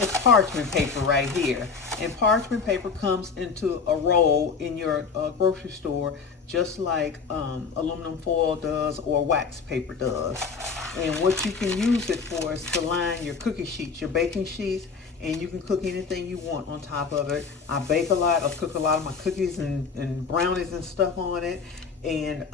is parchment paper right here. And parchment paper comes into a roll in your grocery store, just like aluminum foil does or wax paper does. And what you can use it for is to line your cookie sheets, your baking sheets, and you can cook anything you want on top of it. I bake a lot. I cook a lot of my cookies and brownies and stuff on it. And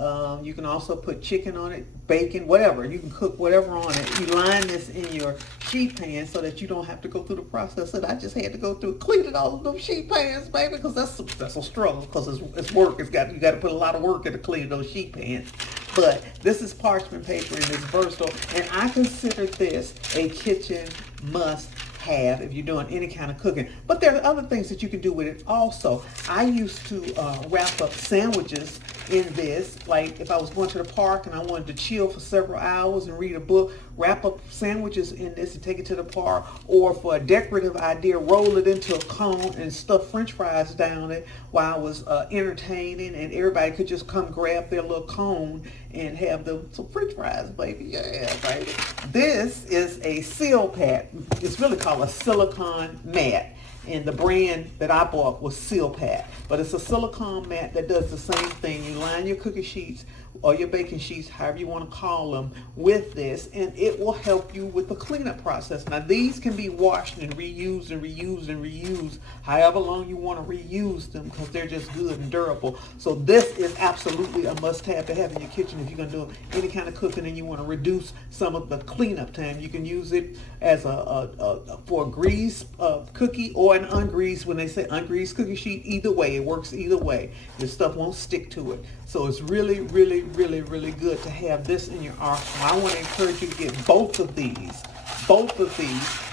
you can also put chicken on it, bacon, whatever. You can cook whatever on it. You line this in your sheet pan so that you don't have to go through the process that I just had to go through, cleaning all of those sheet pans, baby, because that's a struggle, because it's work. You got to put a lot of work into cleaning those sheet pans. But this is parchment paper and it's versatile, and I consider this a kitchen must have if you're doing any kind of cooking. But there are other things that you can do with it also. I used to wrap up sandwiches in this, like if I was going to the park and I wanted to chill for several hours and read a book, wrap up sandwiches in this and take it to the park, or for a decorative idea, roll it into a cone and stuff French fries down it while I was entertaining, and everybody could just come grab their little cone and have some French fries, baby. Yeah, baby. This is a seal pad. It's really called a silicone mat. And the brand that I bought was Seal Pad. But it's a silicone mat that does the same thing. You line your cookie sheets or your baking sheets, however you want to call them, with this, and it will help you with the cleanup process. Now, these can be washed and reused and reused and reused however long you want to reuse them, because they're just good and durable. So this is absolutely a must-have to have in your kitchen if you're going to do any kind of cooking and you want to reduce some of the cleanup time. You can use it as for a grease cookie, or an ungreased, when they say ungreased cookie sheet. Either way, it works either way. Your stuff won't stick to it. So it's really, really, really, really good to have this in your arsenal. I want to encourage you to get both of these,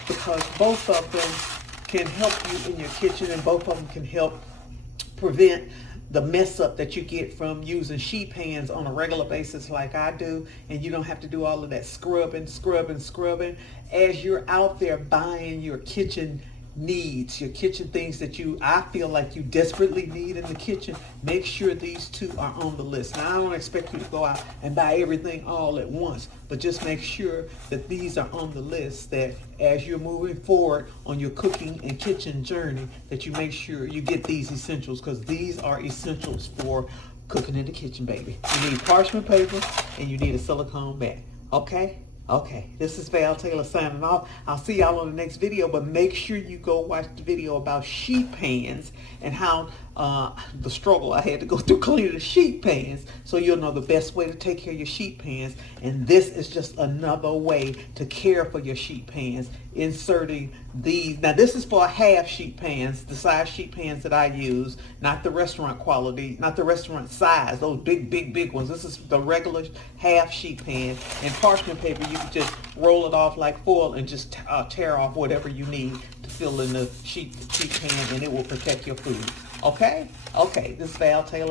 because both of them can help you in your kitchen, and both of them can help prevent the mess up that you get from using sheet pans on a regular basis like I do. And you don't have to do all of that scrubbing as you're out there buying your kitchen needs, your kitchen things that I feel like you desperately need in the kitchen. Make sure these two are on the list. Now, I don't expect you to go out and buy everything all at once, but just make sure that these are on the list, that as you're moving forward on your cooking and kitchen journey, that you make sure you get these essentials, because these are essentials for cooking in the kitchen, baby. You need parchment paper and you need a silicone mat. Okay, this is Val Taylor signing off. I'll see y'all on the next video, but make sure you go watch the video about sheet pans and how the struggle I had to go through cleaning the sheet pans, so you'll know the best way to take care of your sheet pans. And this is just another way to care for your sheet pans, inserting these. Now, this is for half sheet pans, the size sheet pans that I use, not the restaurant quality, not the restaurant size, those big ones. This is the regular half sheet pan. And parchment paper, you can just roll it off like foil and just tear off whatever you need to fill in the sheet pan, and it will protect your food. Okay, this is Val Taylor.